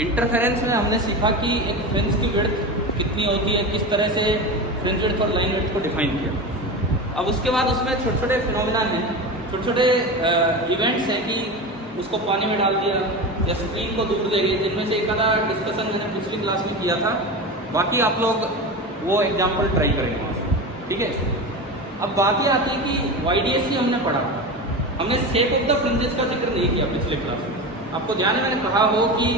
Interference में हमने सीखा कि एक फ्रिंज की विड्थ कितनी होती है, किस तरह से फ्रिंज विड्थ और लाइन विड्थ को डिफाइन किया। अब उसके बाद उसमें छोटे छोटे फिनोमिना हैं, छोटे छोटे इवेंट्स हैं कि उसको पानी में डाल दिया या स्क्रीन को दूर दे गई, जिनमें से एक आधा डिस्कशन मैंने पिछली क्लास में किया था। बाकी आप लोग वो एग्जाम्पल ट्राई करेंगे वहाँ से, ठीक है। अब बात ये आती है कि YDSC हमने पढ़ा, हमने शेप ऑफ द फ्रिंजेस का जिक्र नहीं किया पिछले क्लास में। आपको ध्यान है मैंने कहा हो कि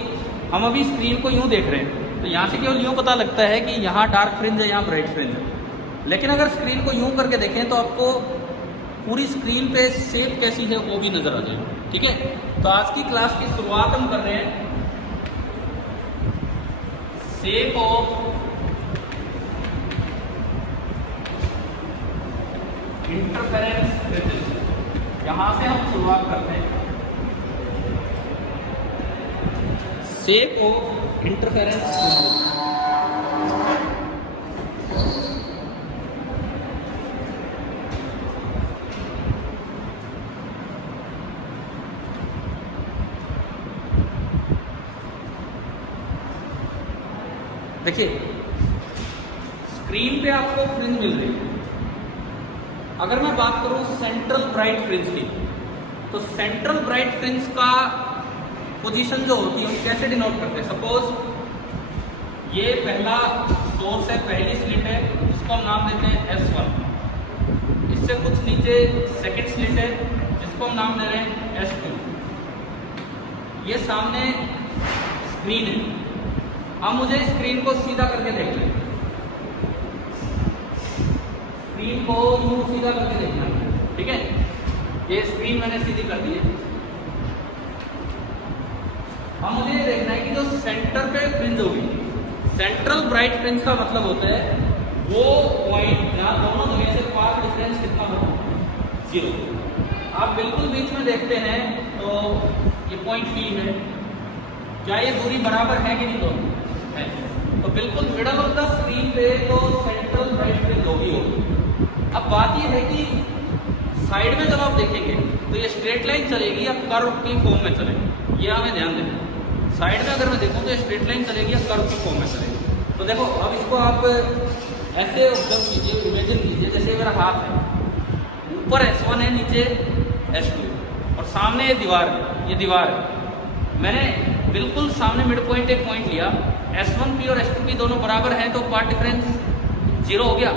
हम अभी स्क्रीन को यूँ देख रहे हैं, तो यहाँ से केवल यूँ पता लगता है कि यहाँ डार्क फ्रिंज है, यहाँ ब्राइट फ्रिंज है। लेकिन अगर स्क्रीन को यूँ करके देखें तो आपको पूरी स्क्रीन पे शेप कैसी है वो भी नजर आ जाएगा, ठीक है। तो आज की क्लास की शुरुआत हम कर रहे हैं शेप ऑफ इंटरफेरेंस फ्रिंजेस, यहां से हम शुरुआत करते हैं। शेप ऑफ इंटरफेरेंस फ्रिंजेस, देखिए स्क्रीन पे आपको फ्रिंज मिल रही है। अगर मैं बात करूं सेंट्रल ब्राइट फ्रिंज की, तो सेंट्रल ब्राइट फ्रिंज का पोजीशन जो होती है हम कैसे डिनोट करते हैं। सपोज ये पहला सोर्स है, पहली स्लिट है, जिसको हम नाम देते हैं S1। इससे कुछ नीचे सेकंड स्लिट है, जिसको हम नाम दे रहे हैं S2। ये सामने स्क्रीन है। अब मुझे स्क्रीन को सीधा करके देखना है, स्क्रीन को यूं सीधा करके देखना है, ठीक है। ये स्क्रीन मैंने सीधी कर दी है। अब मुझे ये देखना है कि जो सेंटर पे फ्रिंज होगी, सेंट्रल ब्राइट फ्रिंज का मतलब होता है वो पॉइंट जहां दोनों जगह से पाथ डिफरेंस कितना हो, 0। आप बिल्कुल बीच में देखते हैं तो ये पॉइंट P है। क्या ये दूरी बराबर है कि नहीं दोनों है? तो बिल्कुल मिडल ऑफ द स्क्रीन पे तो सेंट्रल ब्राइट फ्रिंज होगी। अब बात ये है कि साइड में जब आप देखेंगे तो ये स्ट्रेट लाइन चलेगी या कर्व की फॉर्म में चलेगी, ये हमें ध्यान देना। साइड में अगर मैं देखूं तो ये स्ट्रेट लाइन चलेगी या कर्व की फॉर्म में चलेगी। तो देखो अब इसको आप ऐसे ऑब्जर्व कीजिए, इमेजिन कीजिए जैसे मेरा हाथ है, ऊपर S1 है, नीचे S2 और सामने ये दीवार है, ये दीवार है। मैंने बिल्कुल सामने मिड पॉइंट एक पॉइंट लिया, S1P और S2P दोनों बराबर हैं तो पाथ डिफरेंस 0 हो गया।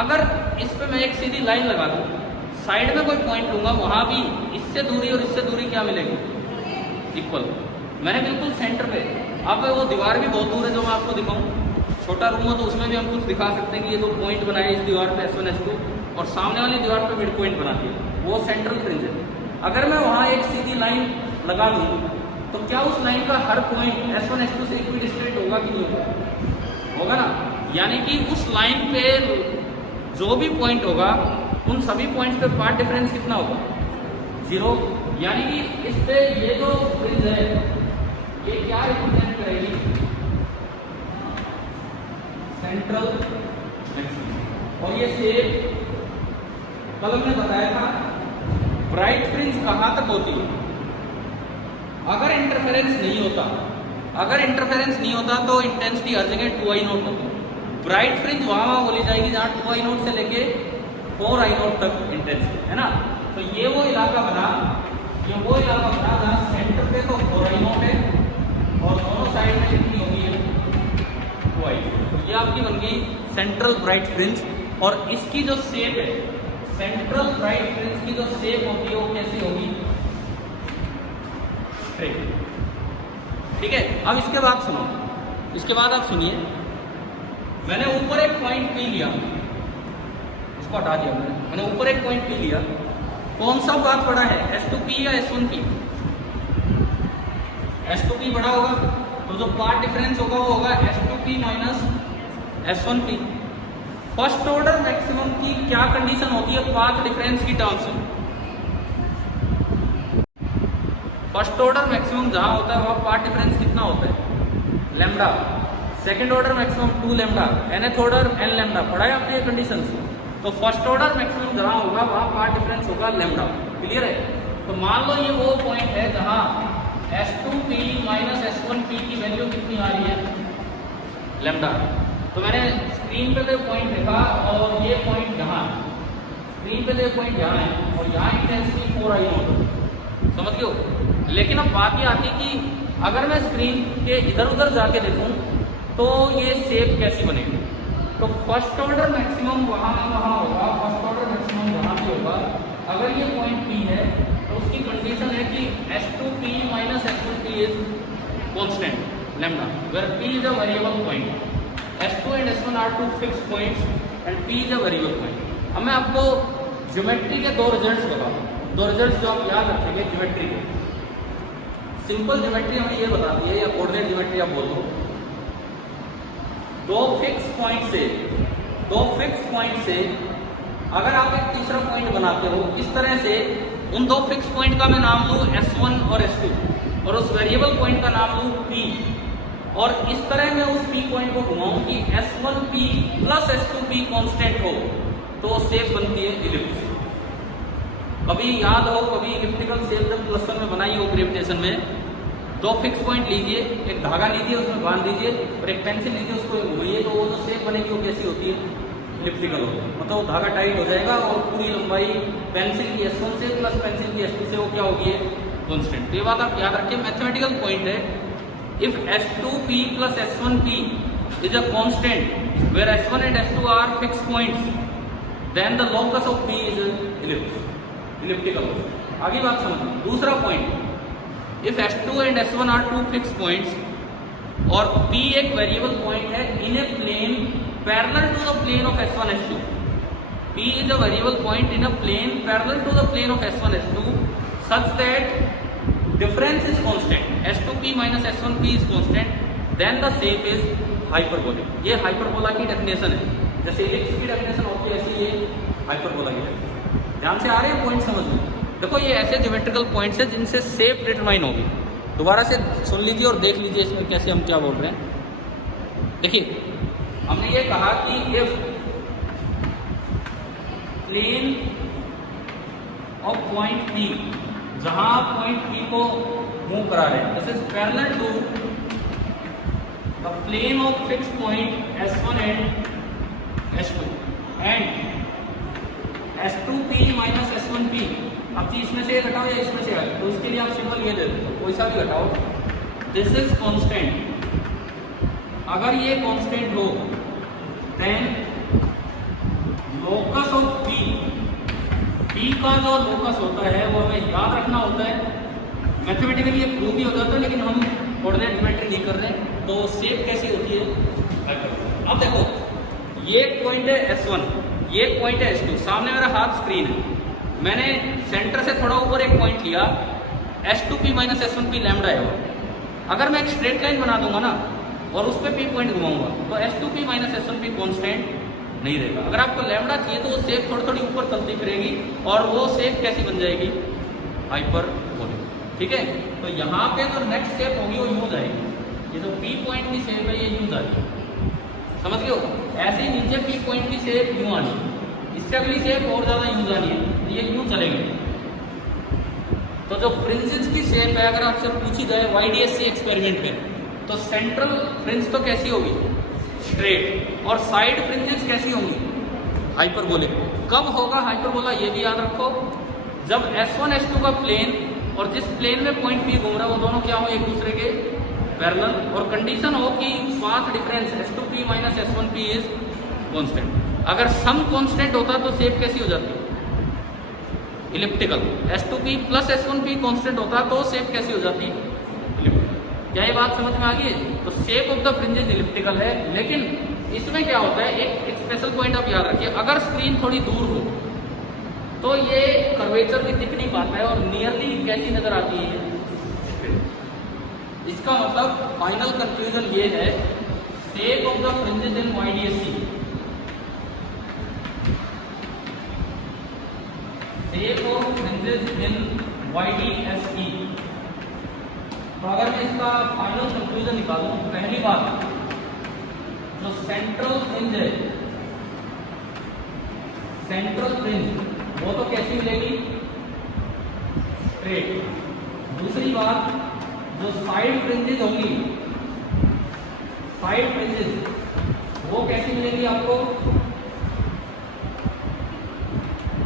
अगर इस पे मैं एक सीधी लाइन लगा दूं, साइड में कोई पॉइंट लूंगा, वहां भी इससे दूरी और इससे दूरी क्या मिलेगी, इक्वल। मैंने बिल्कुल सेंटर पे, अब वो दीवार भी बहुत दूर है जो मैं आपको दिखाऊं। छोटा रूम हो तो उसमें भी हम कुछ दिखा सकते हैं कि ये दो पॉइंट बनाए इस दीवार पे S1 S2 और सामने वाली दीवार पे मिड पॉइंट बना दिया, वो सेंट्रल फ्रिंज है। अगर मैं वहां एक सीधी लाइन लगा दूं तो क्या उस लाइन का हर पॉइंट S1 S2 से इक्विडिस्टेंट होगा कि नहीं होगा? होगा ना। यानी कि उस लाइन पे जो भी पॉइंट होगा उन सभी पॉइंट्स पे पाथ डिफरेंस कितना होगा, 0। यानी कि इस पे ये जो फ्रिंज है ये क्या रिप्रेजेंट करेगी, सेंट्रल मैक्सिमम। और ये शेप कल हमने बताया था ब्राइट फ्रिंज कहाँ तक होती है। अगर इंटरफेरेंस नहीं होता, अगर इंटरफेरेंस नहीं होता तो इंटेंसिटी हर जगह 2I0 होती। ब्राइट फ्रिंज वहां बोली जाएगी जहां 2I0 से लेके 4I0 तक इंटेंसिटी है ना। तो ये वो इलाका बना, ये वो इलाका बना जहां सेंटर पे तो 4I0 है और दोनों साइड में कितनी होगी, 2I0। तो ये आपकी बन गई सेंट्रल ब्राइट फ्रिंज। और इसकी जो शेप है, सेंट्रल ब्राइट फ्रिंज की जो शेप होती है वो कैसी होगी, ठीक है। अब इसके बाद सुनो, इसके बाद आप सुनिए, मैंने ऊपर एक पॉइंट P लिया, इसको हटा दिया मैंने ऊपर एक पॉइंट P लिया। कौन सा बात बड़ा है, S2P या S1P? S2P बड़ा होगा, तो जो पाथ डिफरेंस होगा वो होगा S2P minus S1P। First order maximum की क्या कंडीशन होती है पाथ डिफरेंस की टर्म्स में? फर्स्ट ऑर्डर मैक्सिमम जहां होता है वहां पाथ डिफरेंस कितना होता है, lambda. Second order maximum 2 lambda, nth order n lambda. पढ़ा है आपने ये कंडीशन? तो फर्स्ट ऑर्डर मैक्सिमम जहां होगा वहां पाथ डिफरेंस होगा लैम्डा। क्लियर है? तो मान लो ये वो पॉइंट है जहां S2P माइनस S1P पी की वैल्यू कितनी आ रही है, लैम्डा। तो मैंने स्क्रीन पे तो पॉइंट देखा और ये पॉइंट यहाँ, स्क्रीन पे तो पॉइंट यहाँ है और यहाँ इंटेंसिटी 4I0, समझ गए हो। लेकिन अब बात ये आती है कि अगर मैं स्क्रीन के इधर उधर जाके देखूँ तो ये शेप कैसी बनेगी। तो फर्स्ट ऑर्डर मैक्सिमम वहाँ होगा, फर्स्ट ऑर्डर मैक्सिमम यहाँ पे होगा। अगर ये पॉइंट P है तो उसकी कंडीशन है कि S2P minus S1P is constant lambda, where P is a variable point. S2 and S1 are two fixed points and P is a variable point। अब मैं आपको ज्योमेट्री के दो रिजल्ट्स बताऊँ, दो रिजल्ट्स जो आप याद रखेंगे ज्योमेट्री के। सिंपल ज्योमेट्री हमें ये बताती है, या कोऑर्डिनेट ज्योमेट्री आप बोल दो, दो फिक्स पॉइंट से अगर आप एक तीसरा पॉइंट बनाते हो इस तरह से, उन दो फिक्स पॉइंट का मैं नाम लूँ S1 और S2 और उस वेरिएबल पॉइंट का नाम लूँ P, और इस तरह मैं उस P पॉइंट को घुमाऊं कि S1P प्लस S2P कांस्टेंट हो, तो शेप बनती है इलिप्स। कभी याद हो, कभी इलिप्टिकल शेप जब +1 में बनाई हो ग्रेविटेशन में, दो फिक्स पॉइंट लीजिए, एक धागा लीजिए उसमें बांध दीजिए और एक पेंसिल लीजिए उसको घुमाइए, तो वो जो शेप बनेगी वो कैसी होती है, इलिप्टिकल होती है। मतलब वो धागा टाइट हो जाएगा और पूरी लंबाई पेंसिल की S1 से प्लस पेंसिल की S2 से वो क्या होगी, कॉन्स्टेंट। तो ये बात आप याद रखिए, मैथमेटिकल पॉइंट है। If S2P plus S1P is a constant where S1 and S2 are fixed points, then the locus of P is elliptical। आगे बात समझो। दूसरा point, if S2 and S1 are two fixed points और P एक variable point है in a plane parallel to the plane of S1 S2, P is a variable point in a plane parallel to the plane of S1 S2 such that difference is constant, S2P minus S1P is constant, then the shape is hyperbolic। ये hyperbola की definition है, जैसे ellipse की definition होती है ऐसी ये hyperbola की डेफिनेशन। ध्यान से आ रहे हैं पॉइंट, समझ लो। देखो ये ऐसे ज्योमेट्रिकल पॉइंट्स हैं जिनसे शेप डिटरमाइन होगी। दोबारा से सुन लीजिए और देख लीजिए इसमें कैसे हम क्या बोल रहे हैं। देखिए हमने ये कहा कि if plane of point P, जहां पॉइंट P को मूव करा रहे हैं, this is parallel to the plane of fix point S1 and S2 and S2P minus S1P। अब इसमें से घटाओ या इसमें से, तो उसके लिए आप सिंबल ये दे दो, कोई सा भी घटाओ, दिस इज कांस्टेंट। अगर ये कांस्टेंट हो देन लोकस ऑफ P का जो लोकस होता है वो हमें याद रखना होता है। मैथमेटिकली ये प्रूव भी हो जाता है, लेकिन हम कोऑर्डिनेट ज्योमेट्री नहीं कर रहे हैं, तो शेप कैसी होती है। अब देखो ये पॉइंट है S1, ये पॉइंट है S2, सामने मेरा हाथ स्क्रीन है, मैंने सेंटर से थोड़ा ऊपर एक पॉइंट लिया, S2P माइनस S1P लैम्डा है वो। अगर मैं एक स्ट्रेट लाइन बना दूंगा ना और उस पर P पॉइंट घुमाऊंगा तो S2P माइनस S1P कॉन्स्टेंट नहीं रहेगा। अगर आपको लैम्डा चाहिए तो वो शेप थोड़ी थोड़ी ऊपर चलती फिरेगी और वो शेप कैसी बन जाएगी, हाइपरबोलिक। ठीक है, तो यहाँ पे जो नेक्स्ट शेप होगी वो यूज आएगी। ये जो P पॉइंट की शेप है ये यूज आएगी, समझ गए हो। ऐसे ही नीचे P पॉइंट की शेप यूं आनी, इससे अगली शेप और ज्यादा यूज आनी है, ये यूं चलेंगे। तो जो फ्रिंजेस की शेप है, अगर आपसे पूछी जाए YDSC एक्सपेरिमेंट में, तो सेंट्रल फ्रिंज तो कैसी होगी, स्ट्रेट, और साइड फ्रिंजेस कैसी होंगी, हाइपरबोलिक। कब होगा हाइपरबोला ये भी याद रखो, जब S1 S2 का प्लेन और जिस प्लेन में पॉइंट P घूम रहा है वो दोनों क्या हो, एक दूसरे के पैरेलल, और कंडीशन हो कि path difference S2P minus S1P is constant. अगर सम कांस्टेंट होता तो शेप कैसी हो जाती, elliptical. S2P plus S1P constant होता तो शेप कैसी हो जाती, इलिप्टिकल। क्या ये बात समझ में आ गई? तो shape of the fringes elliptical है, लेकिन इसमें क्या होता है, एक स्पेशल पॉइंट आप याद रखिए, अगर स्क्रीन थोड़ी दूर हो तो ये कर्वेचर भी दिख नहीं पाता है और नियरली कैसी नजर आती है। इसका मतलब फाइनल कंक्लूजन ये है, shape of the fringes in YDSC, shape of fringes in YDSC। तो अगर मैं इसका फाइनल कंक्लूजन निकालूं, पहली बात जो सेंट्रल फ्रिंज है, सेंट्रल फ्रिंज वो तो कैसी मिलेगी, स्ट्रेट। दूसरी बात जो साइड फ्रिंजेस होंगी, साइड फ्रिंजेस वो कैसी मिलेगी आपको?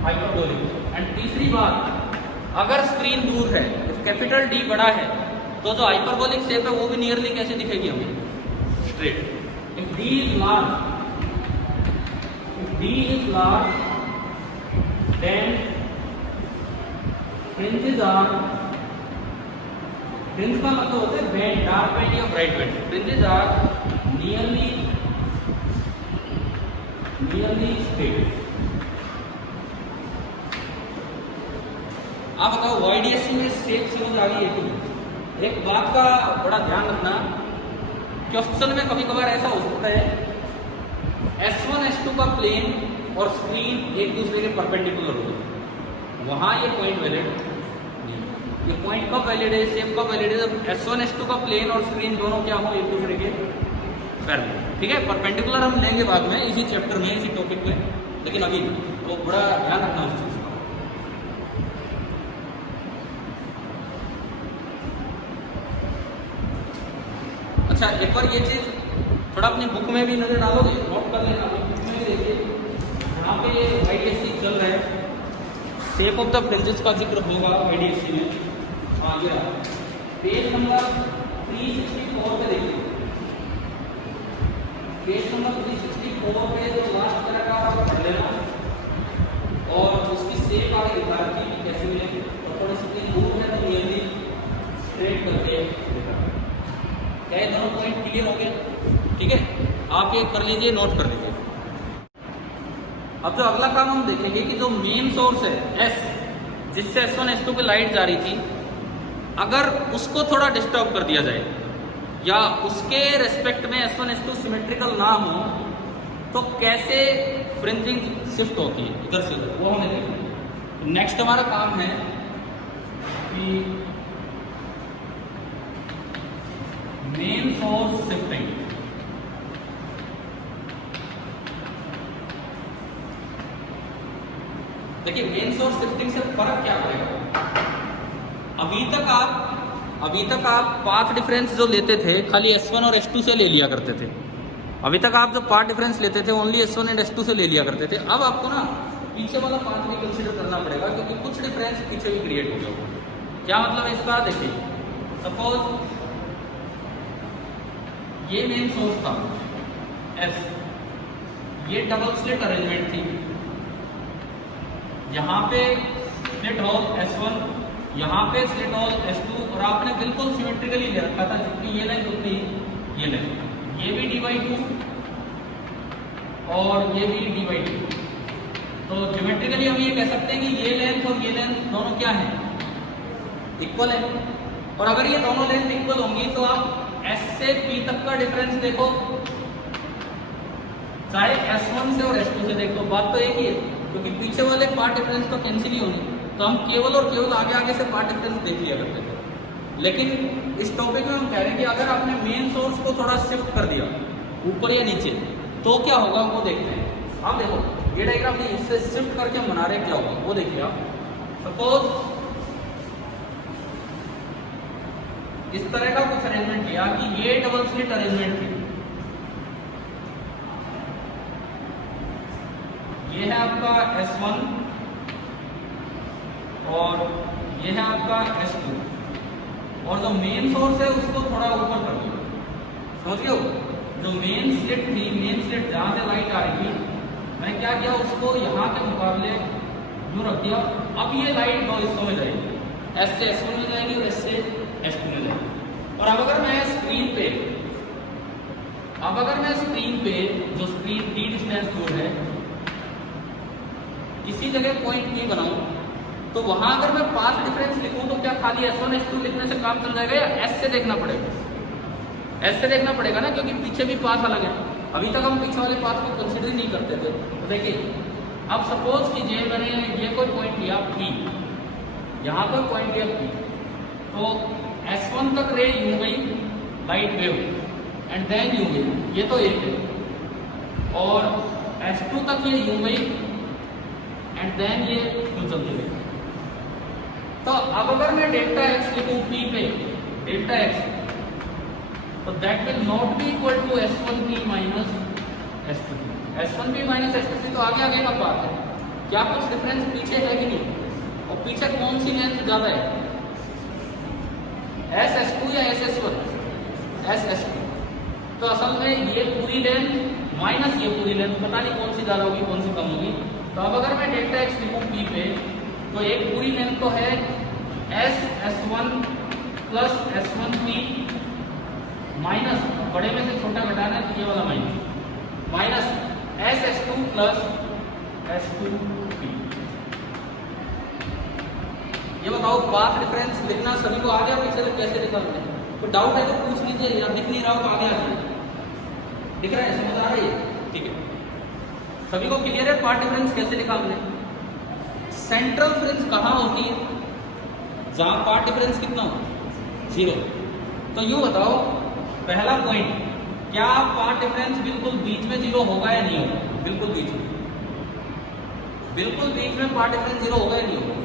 हाइपरबोलिक। एंड तीसरी बात, अगर स्क्रीन दूर है, कैपिटल डी बड़ा है, तो जो हाइपरबोलिक शेप है वो भी नियरली कैसे दिखेगी हमें? Straight. If D is large, then fringes are, fringe का मतलब होता है बैंड, डार्क बैंड या bright band. fringes are nearly straight। आप बताओ YDSC में शेप समझ आ गई है कि? एक बात का बड़ा ध्यान रखना, क्वेश्चन में कभी कभार ऐसा हो सकता है S1 S2 का प्लेन और स्क्रीन एक दूसरे के परपेंडिकुलर हो, वहां ये पॉइंट वैलिड नहीं। ये पॉइंट कब वैलिड है, शेप कब वैलिड है? जब S1 S2 का प्लेन और स्क्रीन दोनों क्या हो? एक दूसरे के पैरेलल। ठीक है, परपेंडिकुलर हम लेंगे बाद में इसी चैप्टर में, इसी टॉपिक में, लेकिन अभी तो बड़ा ध्यान रखना उस चीज का। अच्छा, एक बार ये चीज थोड़ा अपनी बुक में भी नजर डालोगे, नोट कर लेना। बुक में देखिए, यहाँ पे YDSC चल रहा है, शेप ऑफ द फ्रिंजेस का जिक्र होगा YDSC में। हाँ, ये पेज नंबर 364 पे देखिए, पेज नंबर 364 पे जो लास्ट तरह का आप पढ़ लेना, और उसकी शेप आगे दिखा रखी कैसे मिलेगी, और थोड़ी सी दूर है तो नियरली स्ट्रेट करके क्या ये दोनों पॉइंट क्लियर हो गया? ठीक है, आप ये कर लीजिए, नोट कर लीजिए। अब जो अगला काम हम देखेंगे कि जो मेन सोर्स है S, जिससे S1 S2 की लाइट जा रही थी, अगर उसको थोड़ा डिस्टर्ब कर दिया जाए या उसके रेस्पेक्ट में S1 S2 सिमेट्रिकल ना हो, तो कैसे फ्रिंजिंग शिफ्ट होती है इधर से उधर, वो हमें देखना। नेक्स्ट हमारा काम है कि मेन सोर्स शिफ्टिंग। देखिए, मेन सोर्स शिफ्टिंग से फर्क क्या पड़ेगा? अभी तक आप पाथ डिफरेंस जो लेते थे खाली S1 और S2 से ले लिया करते थे। अभी तक आप जो पाथ डिफरेंस लेते थे ओनली S1 एंड S2 से ले लिया करते थे। अब आपको ना पीछे वाला पाथ भी कंसीडर करना पड़ेगा, क्योंकि कुछ डिफरेंस पीछे भी क्रिएट हो जाएगा। क्या मतलब है इसका? देखिए, सपोज ये मेन सोर्स था S, ये डबल स्लिट अरेंजमेंट थी, यहाँ पे स्लिट होल S1, यहाँ पे स्लिट होल S2, और आपने बिल्कुल सिमेट्रिकली ले रखा था, जितनी ये लेंथ उतनी ये लेंथ, ये भी d/2 और ये भी d/2। तो ज्योमेट्रिकली हम ये कह सकते हैं कि ये लेंथ और ये लेंथ दोनों क्या है? इक्वल है। और अगर ये दोनों लेंथ इक्वल होंगी तो आप S से P तक का डिफरेंस देखो, चाहे S1 से और S2 से देखो, बात तो एक ही है, क्योंकि पीछे वाले पार्ट डिफरेंस तो कैंसिल ही होंगे, तो हम केवल और केवल आगे से पार्ट डिफरेंस देख लिया करते थे। लेकिन इस टॉपिक में हम कह रहे हैं कि अगर आपने मेन सोर्स को थोड़ा शिफ्ट कर दिया ऊपर या नीचे, तो क्या होगा वो देखते हैं। आप देखो, ये डायग्राम इससे शिफ्ट करके हम बना रहे हैं, क्या होगा वो देखिए आप। सपोज इस तरह का कुछ अरेंजमेंट किया कि ये डबल स्लिट अरेंजमेंट थी, ये है आपका S1 और ये है आपका S2, और जो मेन सोर्स है उसको थोड़ा ऊपर कर दो। समझ गए हो? जो मेन स्लिट थी, मेन स्लिट जहां से लाइट आ रही थी, मैं क्या किया, उसको यहाँ के मुकाबले यूं रख दिया। अब ये लाइट दो हिस्सों में जाएगी, S से S1 में जाएगी और S से S2 में जाएगी। और अब अगर मैं स्क्रीन पे जो स्क्रीन D डिस्टेंस दूर है, किसी जगह पॉइंट P बनाऊं, तो वहां अगर मैं पाथ डिफरेंस लिखूं तो क्या खाली S1 S2 लिखने से काम चल जाएगा या S से देखना पड़ेगा? S से देखना पड़ेगा ना, क्योंकि पीछे भी पाथ अलग है। अभी तक हम पीछे वाले पाथ को कंसीडर नहीं करते थे। तो देखिए, अब सपोज कीजिए मैंने ये कोई पॉइंट लिया P, यहाँ पर पॉइंट लिया P, तो S1 तक रे यूं गई लाइट वेव एंड देन यूं गई, ये तो एक है, और S2 तक ये यूं गई एंड देन ये यूं चलती गई। तो अब अगर मैं डेल्टा X लिखूं P पे, डेल्टा एक्स, तो that will not be equal to S1P minus S2P। S1P minus S2P तो आगे आगे का बात है, क्या कुछ डिफरेंस पीछे है कि नहीं, और पीछे कौन सी लेंथ ज्यादा है, SS2 या SS1? SS2। तो असल में ये पूरी लेंथ माइनस ये पूरी लेंथ, पता नहीं कौन सी ज्यादा होगी कौन सी कम होगी। तो अब अगर मैं डेल्टा एक्स लिखूं पी पे, तो एक पूरी लेंथ तो है SS1 प्लस S1P माइनस, बड़े में से छोटा घटाना है तो ये वाला माइनस SS2 प्लस S2P। ये बताओ पाथ डिफरेंस लिखना सभी को आ गया पीछे से कैसे निकालते हैं? तो डाउट है तो पूछ लीजिए, या दिख नहीं रहा हो तो आगे आ जाइए। दिख रहा है, समझ आ रही है? ठीक है, सभी को क्लियर है पाथ डिफरेंस कैसे निकालते हैं? सेंट्रल फ्रिंज कहाँ होती है जहां पाथ डिफरेंस कितना हो, 0। तो यूं बताओ, पहला पॉइंट, क्या पाथ डिफरेंस बिल्कुल बीच में 0 होगा या नहीं होगा? बिल्कुल बीच में, बिल्कुल बीच में पाथ डिफरेंस 0 होगा या नहीं होगा?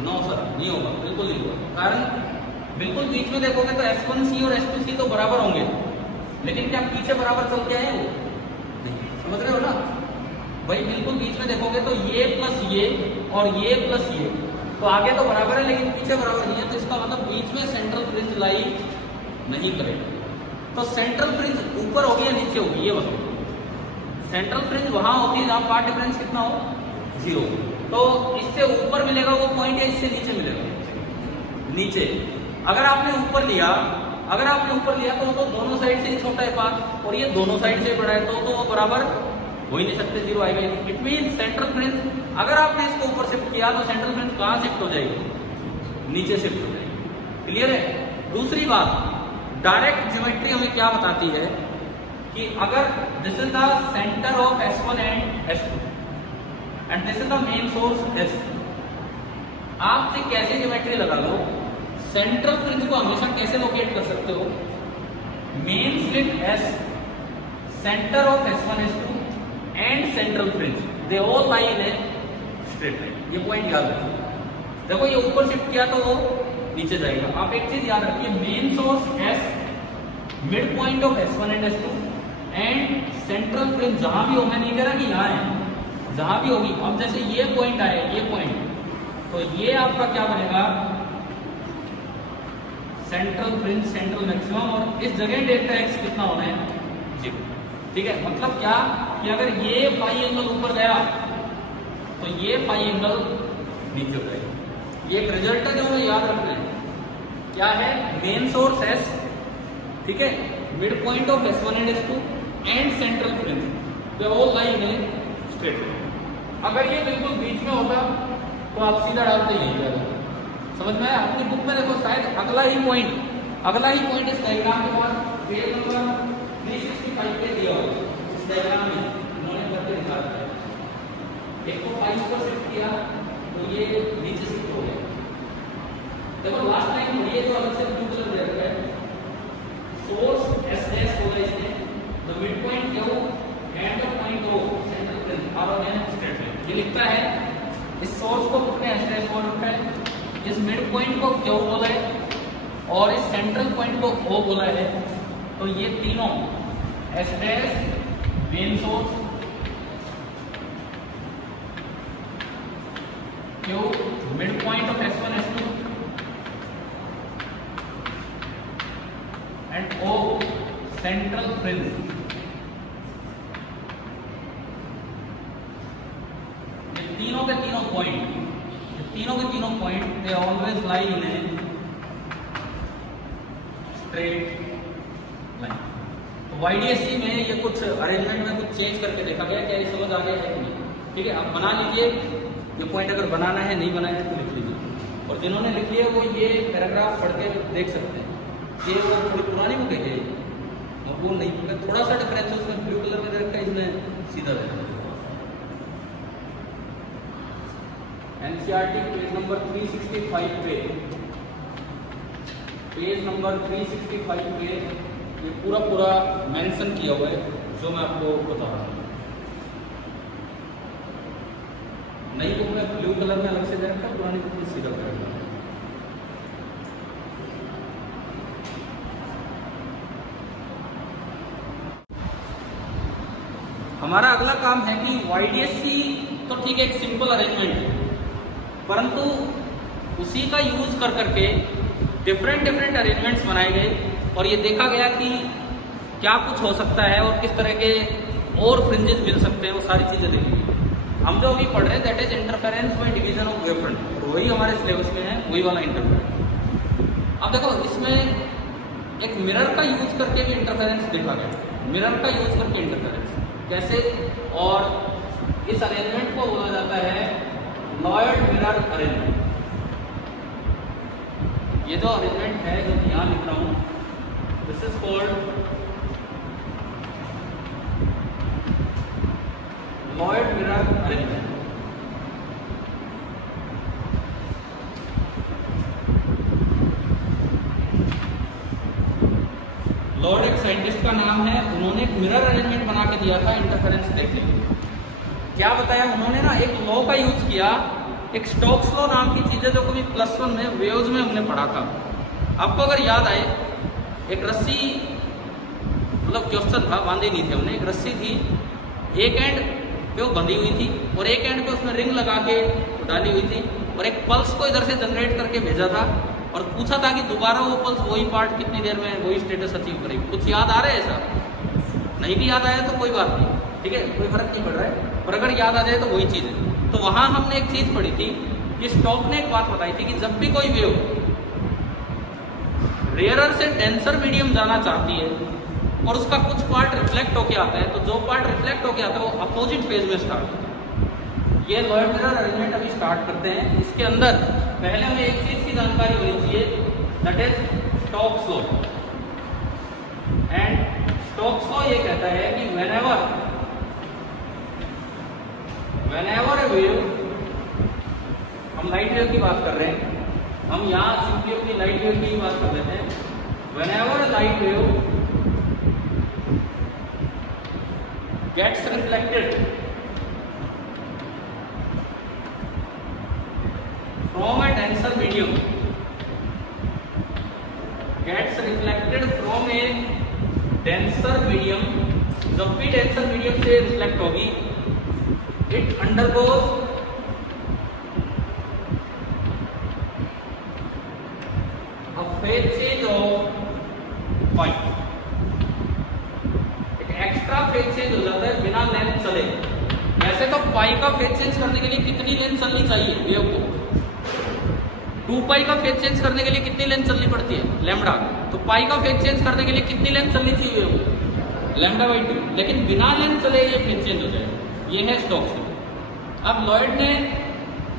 नो सर, नहीं होगा, बिल्कुल नहीं होगा। कारण बिल्कुल बीच में देखोगे तो S1C और S2C तो बराबर होंगे, लेकिन क्या पीछे बराबर चल के आए वो? नहीं, समझ रहे हो ना भाई? बिल्कुल बीच में देखोगे तो ये प्लस ये और ये प्लस ये, तो आगे तो बराबर है लेकिन पीछे बराबर नहीं है, तो इसका मतलब बीच में सेंट्रल फ्रिंज लाई नहीं करेगा। तो सेंट्रल फ्रिंज ऊपर होगी या नीचे होगी, ये बताओ। सेंट्रल फ्रिंज वहां होती है जहां पाथ डिफरेंस कितना हो, 0। तो इससे ऊपर मिलेगा वो पॉइंट, या इससे नीचे मिलेगा? नीचे। अगर आपने ऊपर लिया तो दोनों साइड से ही छोटा है पाथ, और ये दोनों साइड से बड़ा है, तो वो बराबर हो ही नहीं सकते, 0 आएगा। इट मीन सेंट्रल फ्रिंज, अगर आपने इसको ऊपर शिफ्ट किया तो सेंट्रल फ्रिंज कहाँ शिफ्ट हो जाएगी? नीचे शिफ्ट हो जाएगी। क्लियर है? दूसरी बात, डायरेक्ट ज्योमेट्री हमें क्या बताती है कि अगर this is the centre of S1 and S2 and this is the main source S, आप चाहे कैसे ज्योमेट्री लगा लो, सेंट्रल फ्रिंज को हमेशा कैसे लोकेट कर सकते हो? Main slit S, centre of S1 S2 and central fringe, they all lie in A straight line. ये पॉइंट याद रखिए। देखो ये ऊपर शिफ्ट किया तो वो नीचे जाएगा। आप एक चीज याद रखिए, main source S, mid point of S1 and S2 and central fringe जहां भी हो, मैं नहीं कह रहा कि यहाँ है, जहां भी होगी। अब जैसे ये पॉइंट आए, ये पॉइंट, तो ये आपका क्या बनेगा? सेंट्रल फ्रिंज, सेंट्रल मैक्सिमम, और इस जगह डेल्टा एक्स कितना होना है? 0। ठीक है, मतलब क्या कि अगर ये फाई एंगल ऊपर गया तो ये फाई एंगल नीचे हो जाएगा। ये एक रिजल्ट है जो हमें याद रखना है। क्या है? मेन सोर्स S, ठीक है, mid point of S1 and S2 and central fringe, they all lie in A straight line. अगर ये बिल्कुल बीच में होता तो आप सीधा डालते ही नहीं जाएगा। समझ में आया? अपनी बुक में देखो, शायद अगला ही पॉइंट इस डायग्राम के बाद पेज नंबर 365 पे दिया हो। इस डायग्राम में उन्होंने करके दिखाया है। एक को 5 पर शिफ्ट किया तो ये नीचे शिफ्ट हो गया। देखो लास्ट टाइम ये जो अलग से ब्लू कलर दे रखा है, सोर्स SS होगा इसमें, the mid point Q and the point O, central fringe are on a straight line. ये लिखता है, इस सोर्स को कितने SS बोल रखा है, इस मिड पॉइंट को Q बोला है और इस सेंट्रल पॉइंट को O बोला है। तो ये तीनों S main source, Q mid point of S1 S2 and O central fringe, ये तीनों के तीनों point they always lie in A straight line. तो YDSC में ये कुछ अरेंजमेंट में कुछ चेंज करके देखा गया, क्या ये समझ आ गया है कि नहीं? ठीक है, आप बना लीजिए ये पॉइंट, अगर बनाना है, नहीं बनाया है तो लिख लीजिए। और जिन्होंने लिखी है वो ये पैराग्राफ पढ़ के देख सकते हैं। ये वो थोड़ी पुरानी बुक है, और वो नहीं, थोड़ा सा डिफरेंस है उसमें, ब्लू कलर में दे रखा है, इसमें सीधा है। NCERT पेज नंबर 365 पे, पेज नंबर 365 पे ये पूरा मेंशन किया हुआ है जो मैं आपको बता रहा हूँ। नई बुक में ब्लू कलर में अलग से दे रखा है, पुरानी बुक में सीधा कर रखा है। हमारा अगला काम है कि YDSC तो ठीक है एक सिंपल अरेंजमेंट है, परंतु उसी का यूज कर करके डिफरेंट अरेंजमेंट्स बनाए गए और ये देखा गया कि क्या कुछ हो सकता है और किस तरह के और फ्रिंजेस मिल सकते हैं, वो सारी चीज़ें देखी। हम जो अभी पढ़ रहे हैं that is interference by division of wavefront, और वही हमारे सिलेबस में है, वही वाला इंटरफेरेंस। अब देखो इसमें एक मिरर का यूज करके भी इंटरफेरेंस देखा गया, मिरर का यूज करके इंटरफेरेंस कैसे, और इस अरेंजमेंट को बोला जाता है लॉयड मिरर अरेंजमेंट। ये जो अरेंजमेंट है जो यहाँ लिख रहा हूँ, this is called Lloyd mirror arrangement. Lloyd एक साइंटिस्ट का नाम है, उन्होंने एक मिरर अरेंजमेंट बना के दिया था इंटरफेरेंस देखने के लिए। क्या बताया उन्होंने ना, एक लॉ का यूज किया, एक स्टोक्स लॉ नाम की चीज़ है जो कभी +1 में वेव्स में हमने पढ़ा था। आपको अगर याद आए, एक रस्सी, मतलब क्वेश्चन था, बांधी नहीं थी हमने, एक रस्सी थी, एक एंड पे वो बंधी हुई थी और एक एंड पे उसमें रिंग लगा के डाली हुई थी और एक पल्स को इधर से जनरेट करके भेजा था और पूछा था कि दोबारा वो पल्स वही पार्ट कितनी देर में वही स्टेटस अचीव करेगी। कुछ याद आ रहा है ऐसा? नहीं भी याद आया तो कोई बात नहीं, ठीक है, कोई फर्क नहीं पड़ रहा है, पर अगर याद आ जाए तो वही चीज़ है। तो वहाँ हमने एक चीज़ पढ़ी थी कि स्टोक ने एक बात बताई थी कि जब भी कोई वेव रेयरर से डेंसर मीडियम जाना चाहती है और उसका कुछ पार्ट रिफ्लेक्ट होके आता है, तो जो पार्ट रिफ्लेक्ट होके आता है वो अपोजिट फेज में स्टार्ट होता है। ये लॉयड मिरर अरेंजमेंट अभी स्टार्ट करते हैं। इसके अंदर पहले हमें एक चीज की जानकारी होनी चाहिए, that is Stokes law. And Stokes law ये कहता है कि व्हेनेवर ए वेव, हम लाइट वेव की बात कर रहे हैं, हम यहाँ सिंपली अपनी लाइट वेव की बात कर लेते हैं। Whenever A light wave gets reflected from a denser medium, gets reflected from a denser medium, जब भी denser medium से रिफ्लेक्ट होगी, it undergoes a phase change of phi, extra phase change हो जाता है बिना लेंथ चले। वैसे तो पाई का फेज चेंज करने के लिए कितनी लेंथ चलनी चाहिए वेव को? 2 पाई का फेज चेंज करने के लिए कितनी लेंथ चलनी पड़ती है? लैम्डा। तो पाई का फेज चेंज करने के लिए कितनी लेंथ चलनी चाहिए वेव को? λ/2। लेकिन बिना लेंथ चले ये फेज चेंज हो जाए, ये है स्टोक्स लॉ। अब लॉयड ने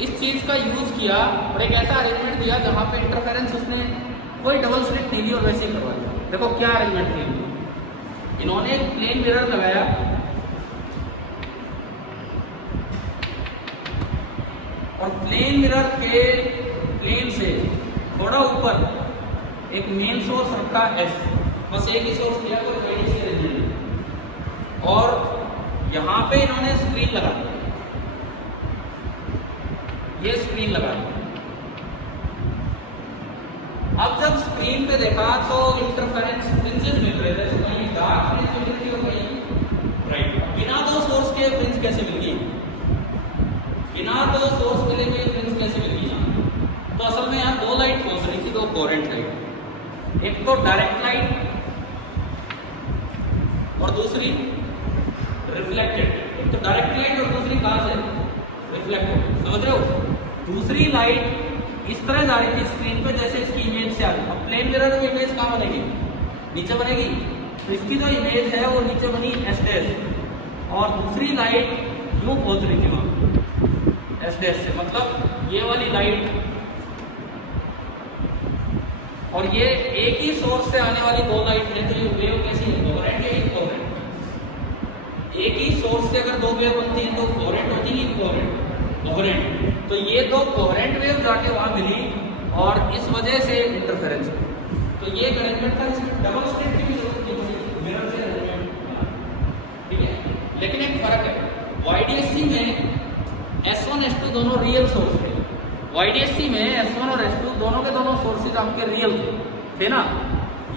इस चीज का यूज किया और एक ऐसा अरेंजमेंट दिया जहां पे इंटरफेरेंस उसने कोई डबल स्लिट नहीं दी और वैसे ही करवा दिया। देखो क्या अरेंजमेंट थी, इन्होंने एक प्लेन मिरर लगाया और प्लेन मिरर के प्लेन से थोड़ा ऊपर एक मेन सोर्स रखा S, बस एक ही सोर्स दिया, कोई वाईडीएससी अरेंजमेंट, और यहाँ पे इन्होंने स्क्रीन लगा दी, ये स्क्रीन लगा दी। अब जब स्क्रीन पे देखा तो इंटरफेरेंस फ्रिंजेस मिल रहे थे, तो कहीं डार्क फ्रिंज मिल रही थी और कहीं ब्राइट। बिना दो सोर्स के फ्रिंज कैसे मिल गई? बिना दो सोर्स मिले हुए फ्रिंज कैसे मिल गई? तो असल में यहाँ दो लाइट पहुंच रही थी, दो कोहेरेंट लाइट, एक तो डायरेक्ट लाइट और दूसरी रिफ्लेक्टेड। एक तो डायरेक्ट लाइट और दूसरी कहाँ से? रिफ्लेक्टेड। समझ रहे हो? दूसरी लाइट इस तरह जा रही थी स्क्रीन पे जैसे इसकी इमेज से आ रही। अब प्लेन मिरर में इमेज कहाँ बनेगी? नीचे बनेगी। तो इसकी जो इमेज है वो नीचे बनी S डैश और दूसरी लाइट यूं पहुंच रही थी वहां S डैश से, मतलब ये वाली लाइट और ये एक ही सोर्स से आने वाली दो लाइट है। तो ये वेव कैसी है? कोहेरेंट या इनकोहेरेंट? एक ही सोर्स से अगर दो वेव बनती है तो कोहेरेंट होती है, इनकोहेरेंट? कोहेरेंट। तो ये दो कोहेरेंट वेव जाके वहां मिली और इस वजह से इंटरफेरेंस हुई। तो ये अरेंजमेंट था, इसमें डबल स्लिट की भी जरूरत नहीं पड़ी, मिरर से अरेंजमेंट, ठीक है। लेकिन एक फर्क है, YDSC में S1 S2 दोनों रियल सोर्स थे। YDSC में S1 और S2 दोनों के दोनों सोर्सेज आपके रियल थे ना।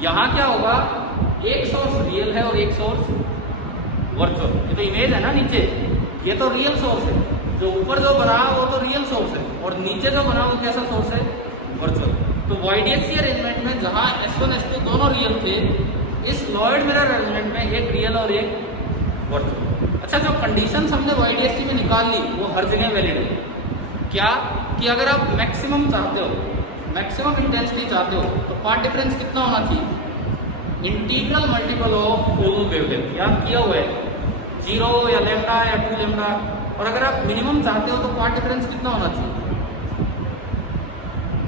यहाँ क्या होगा, एक सोर्स रियल है और एक सोर्स वर्चुअल। ये तो इमेज है ना नीचे, ये तो रियल सोर्स है। जो ऊपर जो बना वो तो रियल सोर्स है, और नीचे जो बना वो कैसा सोर्स है, वर्चुअल। तो YDSC अरेंजमेंट में जहाँ S1 S2 दोनों रियल थे, इस लॉयड मिरर अरेंजमेंट में एक रियल और एक वर्चुअल। अच्छा, जो कंडीशन हमने YDSC में निकाल ली वो हर जगह वैलिड है। क्या कि अगर आप मैक्सिमम चाहते हो, मैक्सिमम इंटेंसिटी चाहते हो, तो पार्ट डिफरेंस कितना होना चाहिए, integral multiple of full wavelength. याद किया हुआ है 0 या लैम्डा या 2 लैम्डा। और अगर आप मिनिमम चाहते हो तो पार्ट डिफरेंस कितना होना चाहिए,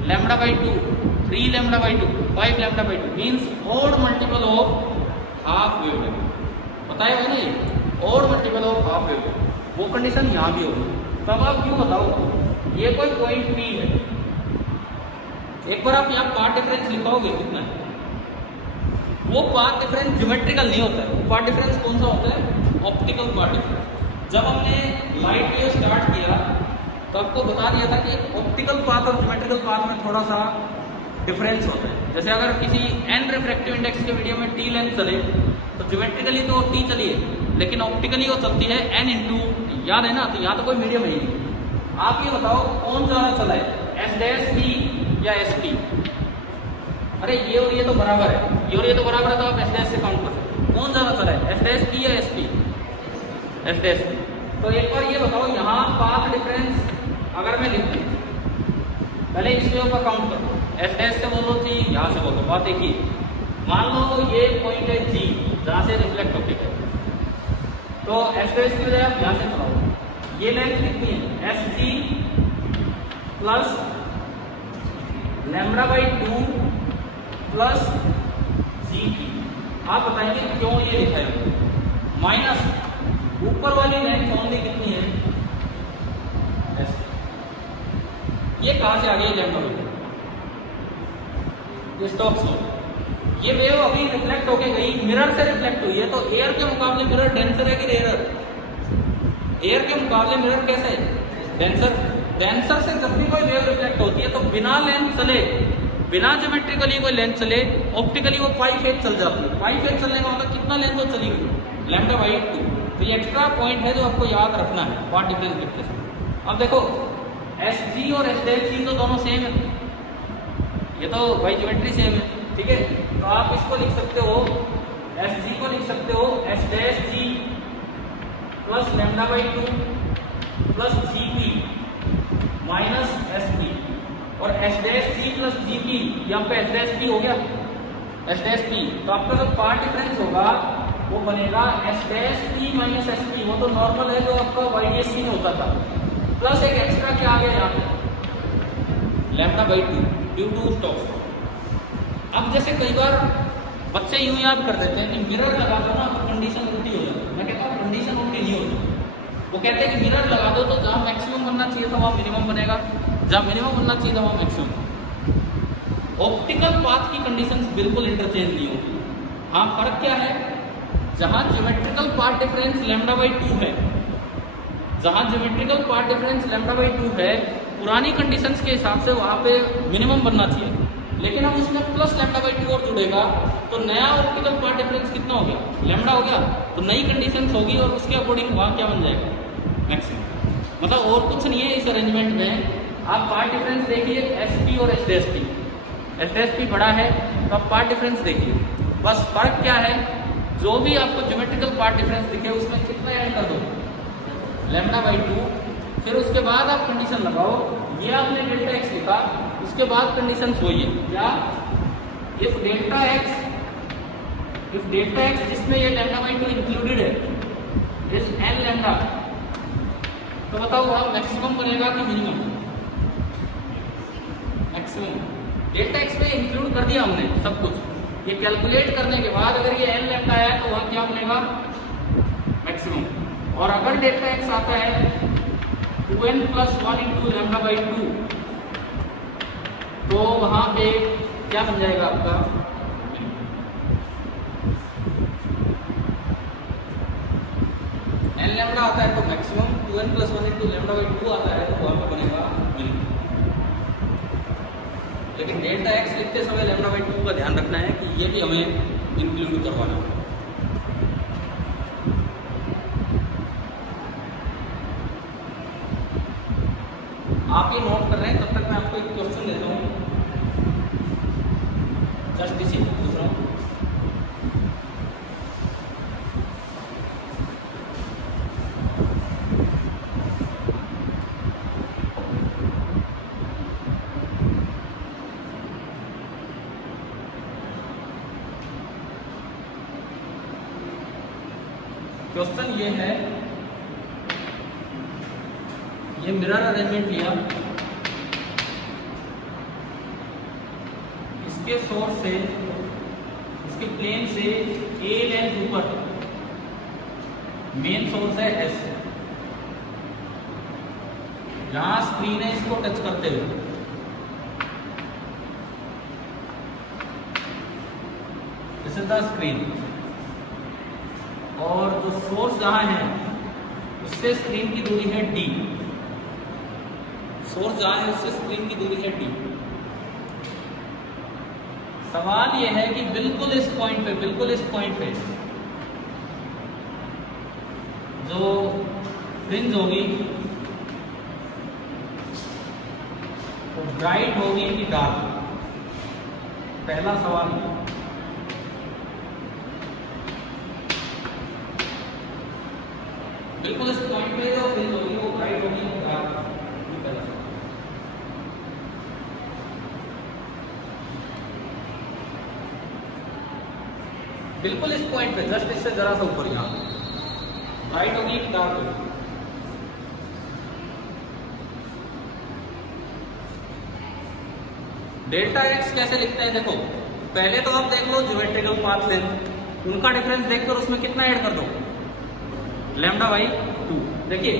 lambda by 2, 3 lambda by 2, 5 lambda by 2, means odd multiple of half wavelength. पता है ना, ये odd multiple of half wavelength. वो कंडीशन यहाँ भी होगी। तब आप क्यों बताओ, ये कोई पॉइंट P है, एक बार आप यहाँ पार्ट डिफरेंस लिखोगे कितना है, वो पार्ट डिफरेंस ज्योमेट्रिकल नहीं होता है। वो पार्ट डिफरेंस कौन सा होता है, ऑप्टिकल पार्ट डिफरेंस। जब हमने लाइट वेव स्टार्ट किया तो आपको बता दिया था कि ऑप्टिकल पाथ और ज्योमेट्रिकल पाथ में थोड़ा सा डिफरेंस होता है। जैसे अगर किसी n रिफ्रैक्टिव इंडेक्स के वीडियो में t लेंथ चले तो ज्योमेट्रिकली तो t चली है, लेकिन ऑप्टिकली वो चलती है n इंटू, याद है ना। तो यहाँ तो कोई मीडियम है ही नहीं। आप ये बताओ कौन ज़्यादा चला है, S' या SP? अरे ये और ये तो बराबर है, ये और ये तो बराबर है, तो आप S' से काउंट कर सकते हो। कौन ज़्यादा चला है, S' या SP? S'। तो एक बार ये बताओ, यहाँ पाथ डिफरेंस अगर मैं लिख दूँ, पहले इस वेव का काउंट करो, S' से बोलो थी, यहाँ से बोलो, बात एक ही। मान लो ये पॉइंट है G, जहाँ से रिफ्लेक्ट होके गए, तो S' की बजाय आप यहाँ से चलाओ। ये लेंथ कितनी है, SG plus lambda by 2 plus GT। आप बताएंगे क्यों ये लिखा है, माइनस ऊपर वाली लेंथ ओनली कितनी है, S। ये कहाँ से आ गई लैम्डा बाई 2, स्टोक्स लॉ। ये वेव अभी रिफ्लेक्ट होके गई, मिरर से रिफ्लेक्ट हुई है, तो एयर के मुकाबले मिरर डेंसर है कि रेयर? एयर के मुकाबले मिरर कैसे है, डेंसर। डेंसर से जब भी कोई वेव रिफ्लेक्ट होती है तो बिना लेंथ चले, बिना ज्योमेट्रिकली कोई लेंथ चले, ऑप्टिकली वो पाई फेज चल जाती है। पाई फेज चलने का मतलब कितना लेंथ वो चली गई, लैम्डा बाई 2। तो ये एक्स्ट्रा पॉइंट है जो आपको याद रखना है पार्ट डिफरेंस लिखते समय। अब देखो SG और S' तो दोनों सेम है, ये तो भाई ज्योमेट्री सेम है, ठीक है। तो आप इसको लिख सकते हो, SG को लिख सकते हो S' plus lambda by 2 plus GP minus SP, और S' प्लस GP, यहाँ पे S' हो गया, S'। तो आपका जो पार्ट डिफरेंस होगा वो बनेगा S' माइनस SP। वो तो नॉर्मल है जो आपका YDSC में होता था, प्लस एक एक्स्ट्रा क्या आ गया यहाँ पे, lambda by 2 due to Stokes. अब जैसे कई बार बच्चे यूं याद कर देते हैं कि मिरर लगा दो ना तो कंडीशन उल्टी हो जाती। मैं कहता हूँ कंडीशन उल्टी नहीं होती। वो कहते हैं कि मिरर लगा दो तो जहाँ मैक्सिमम बनना चाहिए था वहाँ मिनिमम बनेगा, जहाँ मिनिमम बनना चाहिए था वहाँ मैक्सिमम। ऑप्टिकल पाथ की कंडीशंस बिल्कुल इंटरचेंज नहीं होती। हाँ, फर्क क्या है, जहाँ geometrical path difference lambda by 2 है, जहाँ geometrical path difference lambda by 2 है, पुरानी कंडीशंस के हिसाब से वहाँ पे मिनिमम बनना चाहिए। लेकिन अब उसमें प्लस लैम्डा बाई 2 और जुड़ेगा तो नया ऑप्टिकल पार्ट डिफरेंस कितना हो गया, लैम्डा हो गया। तो नई कंडीशंस होगी और उसके अकॉर्डिंग वहाँ क्या बन जाएगा, मैक्सिमम। मतलब और कुछ नहीं है इस अरेंजमेंट में। आप पार्ट डिफरेंस देखिए SP और S' बड़ा है तो आप पार्ट डिफरेंस देखिए, बस फर्क क्या है, जो भी आपको ज्योमेट्रिकल पार्ट डिफरेंस दिखे उसमें कितना ऐड कर दो, लैम्डा बाई 2। फिर उसके बाद आप कंडीशन लगाओ, ये आपने डेल्टा x लिखा, उसके बाद कंडीशन वही है क्या, इफ डेल्टा x जिसमें ये लैम्डा बाई 2 इंक्लूडेड है इज n लैम्डा, तो बताओ वहाँ मैक्सिमम बनेगा कि मिनिमम, मैक्सिमम। डेल्टा x में इंक्लूड कर दिया हमने सब कुछ, ये कैलकुलेट करने के बाद अगर ये n लैम्डा है तो वहाँ क्या बनेगा, मैक्सिमम। और अगर डेल्टा x आता है 2n plus 1 into lambda by 2 तो वहाँ पे क्या बन जाएगा आपका, n लैम्डा आता है तो maximum, 2n plus 1 into lambda by 2 आता है तो वहाँ पे बनेगा मिनिमम। लेकिन डेल्टा x लिखते समय लैम्डा बाई 2 का ध्यान रखना है कि ये भी हमें इंक्लूड करवाना है। ये नोट कर रहे हैं, तब तक मैं आपको एक क्वेश्चन देता हूँ, जस्ट इसी दूसरा। क्वेश्चन ये है, ये मिरर अरेंजमेंट लिया, इसके सोर्स से, इसके प्लेन से ए लेंथ ऊपर, मेन सोर्स है एस, जहां स्क्रीन है इसको टच करते हुए, दिस इज द स्क्रीन, और जो सोर्स जहां है उससे स्क्रीन की दूरी है डी, सोर्स जहां है उससे स्क्रीन की दूरी है डी। सवाल यह है कि बिल्कुल इस पॉइंट पे, बिल्कुल इस पॉइंट पे जो फ्रिंज होगी वो ब्राइट होगी कि डार्क, पहला सवाल। बिल्कुल इस पॉइंट पे जो फ्रिंज होगी वो ब्राइट होगी कि डार्क, ये पहला सवाल। बिल्कुल इस पॉइंट पे, जस्ट इससे जरा सा ऊपर, यहाँ ब्राइट होगी कि डार्क होगी। डेल्टा एक्स कैसे लिखते हैं, देखो पहले तो आप देख लो ज्योमेट्रिकल पाथ लेंथ, उनका डिफरेंस देखकर उसमें कितना ऐड कर दो, लैम्डा बाई 2। देखिए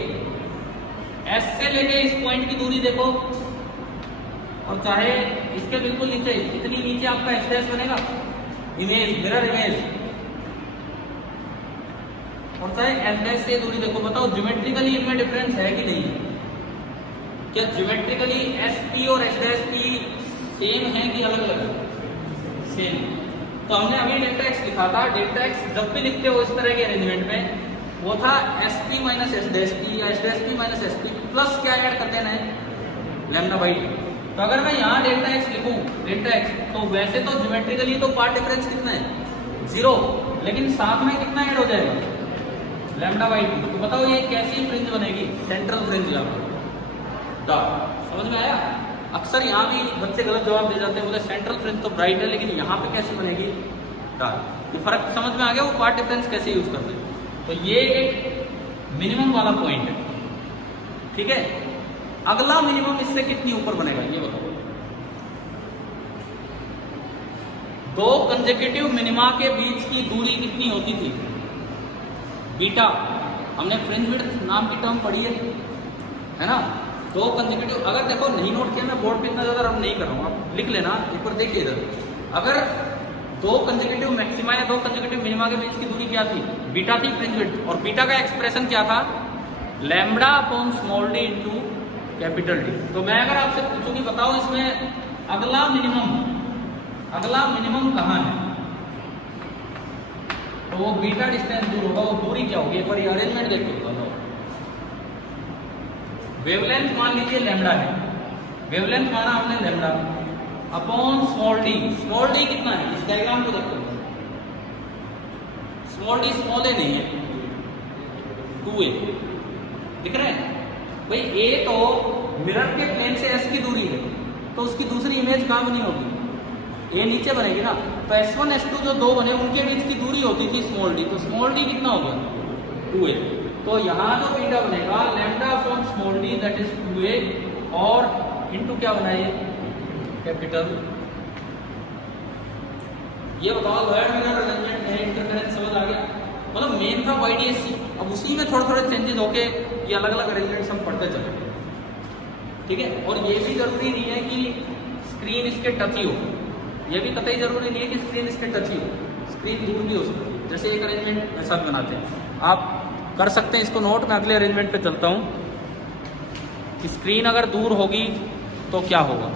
एस से लेके इस पॉइंट की दूरी देखो, और चाहे इसके बिल्कुल नीचे, इतनी नीचे आपका एस डैश बनेगा, इमेज, मिरर इमेज, और चाहे एस डैश से दूरी देखो। बताओ ज्योमेट्रिकली इनमें डिफरेंस है कि नहीं? क्या ज्योमेट्रिकली एस पी और एस डैश पी सेम है कि अलग अलग? सेम। तो हमने अभी डेल्टा एक्स लिखा था, डेल्टा एक्स जब भी लिखते हो इस तरह के अरेंजमेंट में, वो था S P minus S dash P या S dash P minus S P plus क्या ऐड कर देना है, लैम्डा बाई 2। तो अगर मैं यहाँ डेल्टा एक्स लिखूँ, डेल्टा एक्स, तो वैसे तो ज्योमेट्रिकली तो पार्ट डिफरेंस कितना है, 0, लेकिन साथ में कितना ऐड हो जाएगा, लैम्डा बाई 2। तो बताओ ये कैसी फ्रिंज बनेगी, सेंट्रल फ्रिंज यहाँ पर, समझ में आया? अक्सर यहाँ भी बच्चे गलत जवाब दे जाते हैं, बोले सेंट्रल फ्रिंज तो ब्राइट है, लेकिन यहाँ पे कैसे बनेगी, डार्क। ये फर्क समझ में आ गया, वो पार्ट डिफरेंस कैसे यूज करते हैं। तो ये एक मिनिमम वाला पॉइंट है, ठीक है। अगला मिनिमम इससे कितनी ऊपर बनेगा ये बताओ। दो कंसेक्यूटिव मिनिमा के बीच की दूरी कितनी होती थी, बीटा। हमने फ्रिंज विड्थ नाम की टर्म पढ़ी है ना। दो कंसेक्यूटिव, अगर देखो नहीं नोट किया, मैं बोर्ड पे इतना ज्यादा रब नहीं कर रहा हूँ, आप लिख लेना एक बार, देखिए इधर। अगर दो कंसेक्यूटिव मैक्सिमा या दो कंसेक्यूटिव मिनिमा के बीच की दूरी क्या थी, बीटा थी, फ्रिंज विड्थ, और बीटा का एक्सप्रेशन क्या था, lambda upon small D into capital D. तो मैं अगर आपसे पूछूं कि बताओ इसमें अगला मिनिमम कहाँ है, तो वो बीटा डिस्टेंस दूर होगा, वो दूरी क्या होगी, एक बार ये अरेंजमेंट देख लो। वेवलेंथ मान लीजिए लैम्डा है, वेवलेंथ माना हमने lambda upon small D. Small D कितना है, इस डायग्राम को देखो, स्मॉल डी स्मॉल ए नहीं है, 2a दिख रहा है भाई। ए तो मिरर के प्लेन से एस की दूरी है, तो उसकी दूसरी इमेज कहाँ बनी होगी, ए नीचे बनेगी ना। तो S1 S2 जो दो बने उनके बीच की दूरी होती थी स्मॉल डी, तो स्मॉल डी कितना हो गया, 2a। तो यहाँ जो बीटा बनेगा lambda upon small D that is 2a, और इनटू क्या बनाइए, कैपिटल। ये बताओ वर्ड मिरर अरेंजमेंट है, इंटरफेरेंस समझ आ गया। मतलब मेन था YDSC, अब उसी में थोड़े थोड़े चेंजेस होके ये अलग अलग अरेंजमेंट्स हम पढ़ते चले, ठीक है। और ये भी जरूरी नहीं है कि स्क्रीन इसके टच ही हो, ये भी कतई जरूरी नहीं है कि स्क्रीन इसके टच ही हो, स्क्रीन दूर भी हो सकती है। जैसे एक अरेंजमेंट ऐसा भी बनाते हैं, आप कर सकते हैं इसको नोट। मैं अगले अरेंजमेंट पे चलता हूँ कि स्क्रीन अगर दूर होगी तो क्या होगा।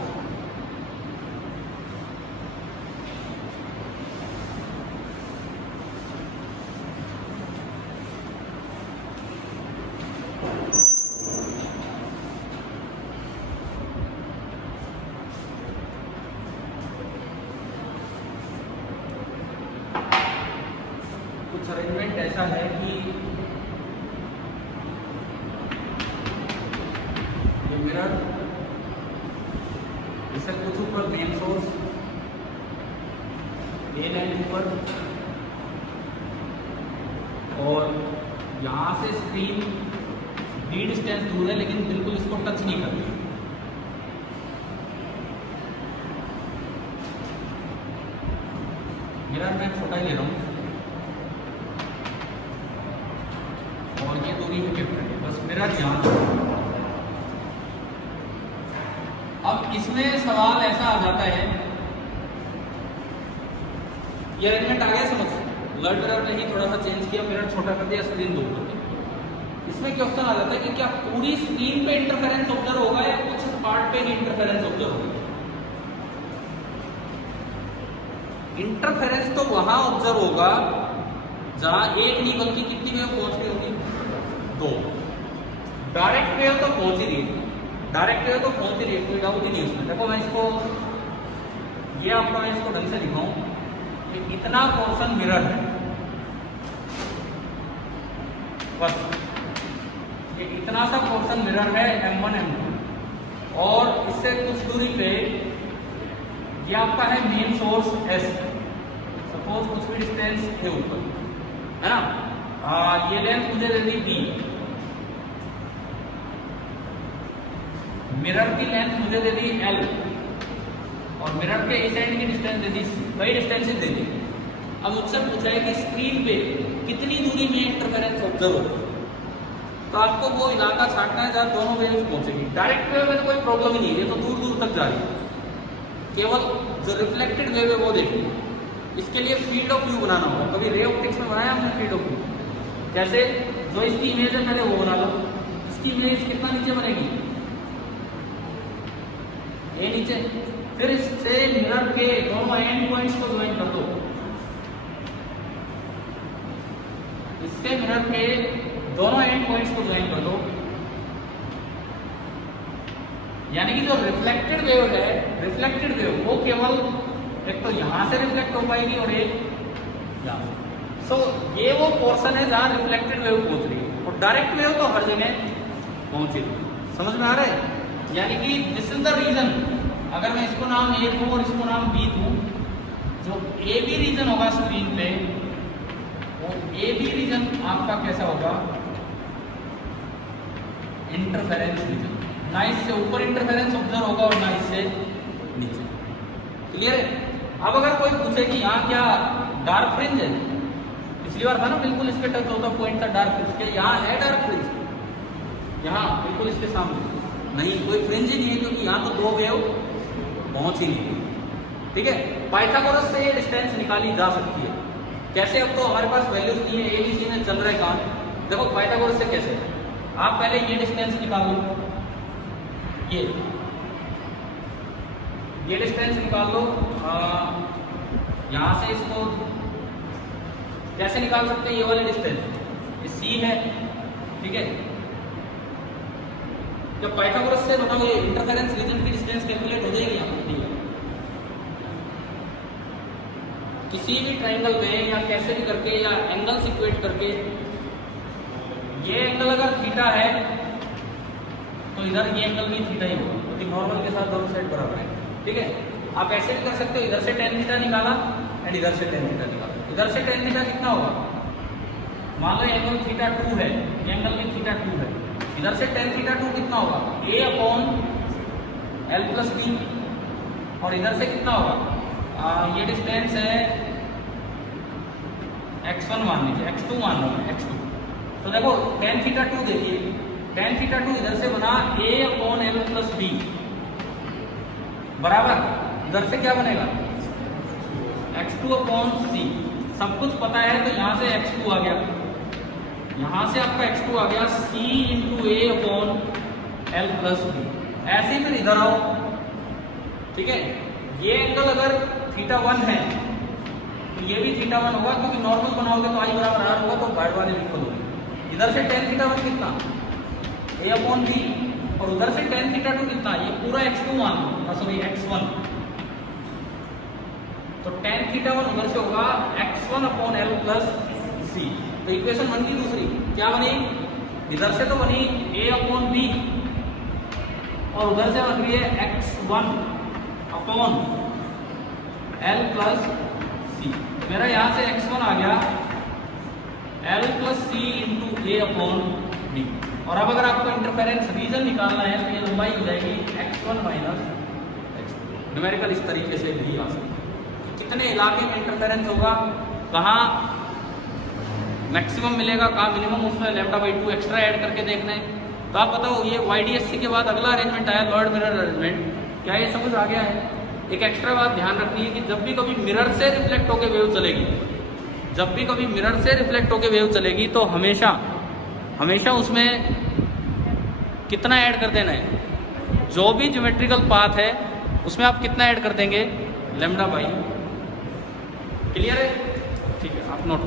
कुछ अरेंजमेंट ऐसा है कि ये मिरर इसे कुछ ऊपर मेन सोर्स ए लाइन ऊपर और यहाँ से स्क्रीन डी डिस्टेंस दूर है, लेकिन बिल्कुल इसको टच नहीं कर रही। मिरर मैं छोटा ही ले रहा हूँ और ये दूरी है डिफरेंट, बस मिरर यहाँ। अब इसमें सवाल ऐसा आ जाता है, ये अरेंजमेंट आ गया समझ, वर्ड मिरर ने ही थोड़ा सा चेंज किया, मिरर छोटा कर दिया, स्क्रीन दूर कर दी। इसमें क्वेश्चन आ जाता है कि क्या पूरी स्क्रीन पे इंटरफेरेंस ऑब्जर्व होगा या कुछ पार्ट पे ही इंटरफेरेंस ऑब्जर्व होगा। इंटरफेरेंस तो वहां ऑब्जर्व होगा जहां एक नहीं बल्कि कितनी वेव पहुंच रही होगी, 2। डायरेक्ट वेव तो पहुंच ही रही है, डायरेक्ट वेव तो पहुंच ही रही है, कोई डाउट ही नहीं उसमें। देखो मैं इसको ये आपको मैं इसको ढंग से दिखाऊं कि इतना पोर्शन मिरर है, बस ये इतना सा पोर्शन मिरर है M1 M2 और इससे कुछ दूरी पे ये आपका है मेन सोर्स S, सपोज कुछ भी डिस्टेंस है ऊपर, है ना। ये लेंथ मुझे दे दी B, मिरर की लेंथ मुझे दे दी L और मिरर के इस एंड की डिस्टेंस दे दी C, कई डिस्टेंसेस दे दी। अब मुझसे पूछा है कि स्क्रीन पे कितनी दूरी में इंटरफेरेंस ऑब्जर्व होगा, तो आपको वो इलाका छांटना है जहाँ दोनों वेव्स पहुंचेगी। डायरेक्ट वेव में तो कोई प्रॉब्लम ही नहीं है, ये तो दूर दूर तक जा रही है, केवल जो रिफ्लेक्टेड वेव है वो देखिए। इसके लिए फील्ड ऑफ व्यू बनाना होगा, कभी रे ऑप्टिक्स में बनाया हमने फील्ड ऑफ व्यू, जैसे जो इसकी इमेज है पहले वो बना लो। इसकी इमेज कितना नीचे बनेगी, ये नीचे, फिर इससे मिरर के दोनों एंड पॉइंट्स को ज्वाइन कर दो, इससे मिरर के दोनों एंड पॉइंट्स को ज्वाइन कर दो, यानी कि जो रिफ्लेक्टेड वेव है, रिफ्लेक्टेड वेव वो केवल एक तो यहां से रिफ्लेक्ट हो पाएगी और एक यहां। सो ये वो पोर्शन है जहां रिफ्लेक्टेड वेव पहुंच रही है और डायरेक्ट वेव तो हर जगह पहुंच रही है। समझ में आ रहा है, यानी कि दिस इज द रीजन। अगर मैं इसको नाम A दूं और इसको नाम B दूं, जो A B रीजन होगा स्क्रीन पे, वो A B रीजन आपका कैसा होगा, इंटरफेरेंस रीजन। ना इससे ऊपर इंटरफेरेंस ऑब्जर्व होगा और ना इससे नीचे। क्लियर है। अब अगर कोई पूछे कि यहाँ क्या डार्क फ्रिंज है, पिछली बार था ना बिल्कुल इसके टच होता पॉइंट था डार्क फ्रिंज के, यहाँ है डार्क फ्रिंज, यहाँ बिल्कुल इसके सामने नहीं, कोई फ्रिंज ही नहीं है, क्योंकि यहाँ तो दो वेव पहुंच ही नहीं। ठीक है, पाइथागोरस से ये डिस्टेंस निकाली जा सकती है। कैसे, अब तो हमारे पास वैल्यूज नहीं है, ABC में चल रहा है काम। देखो पाइथागोरस से कैसे, आप पहले ये डिस्टेंस निकालो, ये डिस्टेंस निकाल लो, यहां से इसको कैसे निकाल सकते हैं, ये वाले डिस्टेंस, ये C है, ठीक है। जब पाइथागोरस से बताओ ये इंटरफेरेंस रीजन की डिस्टेंस कैलकुलेट हो जाएगी यहाँ, ठीक है। किसी भी ट्रायंगल में या कैसे भी करके या एंगल्स इक्वेट करके, ये एंगल अगर थीटा है तो इधर ये एंगल भी थीटा ही होगा, क्योंकि नॉर्मल के साथ दोनों साइड बराबर है। ठीक है, आप ऐसे भी कर सकते हो, इधर से tan थीटा निकाला एंड इधर से tan थीटा निकाला। इधर से tan थीटा कितना होगा, मान लो एंगल थीटा 2 है, ये एंगल भी थीटा 2 है, इधर से tan थीटा 2 कितना होगा, A/L+B, और इधर से कितना होगा, ये डिस्टेंस है x1 मान लीजिए, x2 मान लो, x2। तो देखो tan थीटा 2 देखिए, tan थीटा 2 इधर से बना A/L+B बराबर, इधर से क्या बनेगा, x2/c। सब कुछ पता है तो यहाँ से x2 आ गया, यहाँ से आपका x2 आ गया, c × A/L+B। ऐसे ही फिर इधर आओ, ठीक है। ये एंगल अगर थीटा 1 है तो ये भी थीटा 1 होगा, क्योंकि नॉर्मल बनाओगे तो i बराबर r होगा, तो बाहर वाले लिखो दोगे। इधर से tan थीटा 1 कितना, A/B, और उधर से tan थीटा 2 कितना, ये पूरा x2 मान लो, सॉरी x1, तो tan थीटा 1 उधर से होगा x1/L+C। सी। तो इक्वेशन बन गई दूसरी, क्या बनी? इधर से तो बनी a/b और उधर से बन रही है x1 अपॉन l प्लस सी। मेरा यहां से x1 आ गया l प्लस सी इंटू ए अपॉन बी। और अब अगर आपको इंटरफेरेंस रीजन निकालना है तो ये लंबाई हो जाएगी x1 माइनस x2। न्यूमेरिकल इस तरीके से भी आ सकता है। कितने इलाके में इंटरफेरेंस होगा, कहाँ मैक्सिमम मिलेगा, कहाँ मिनिमम, उसमें λ/2 एक्स्ट्रा ऐड करके देखना है। तो आप बताओ, ये YDSC के बाद अगला अरेंजमेंट आया लॉर्ड मिरर अरेंजमेंट। क्या ये समझ आ गया है? एक एक्स्ट्रा बात ध्यान रखनी है कि जब भी कभी मिरर से रिफ्लेक्ट होकर वेव चलेगी, जब भी कभी मिरर से रिफ्लेक्ट होकर वेव चलेगी तो हमेशा हमेशा उसमें कितना ऐड कर देना है, जो भी ज्योमेट्रिकल पाथ है उसमें आप कितना ऐड कर देंगे, λ/। क्लियर है? ठीक है, आप नोट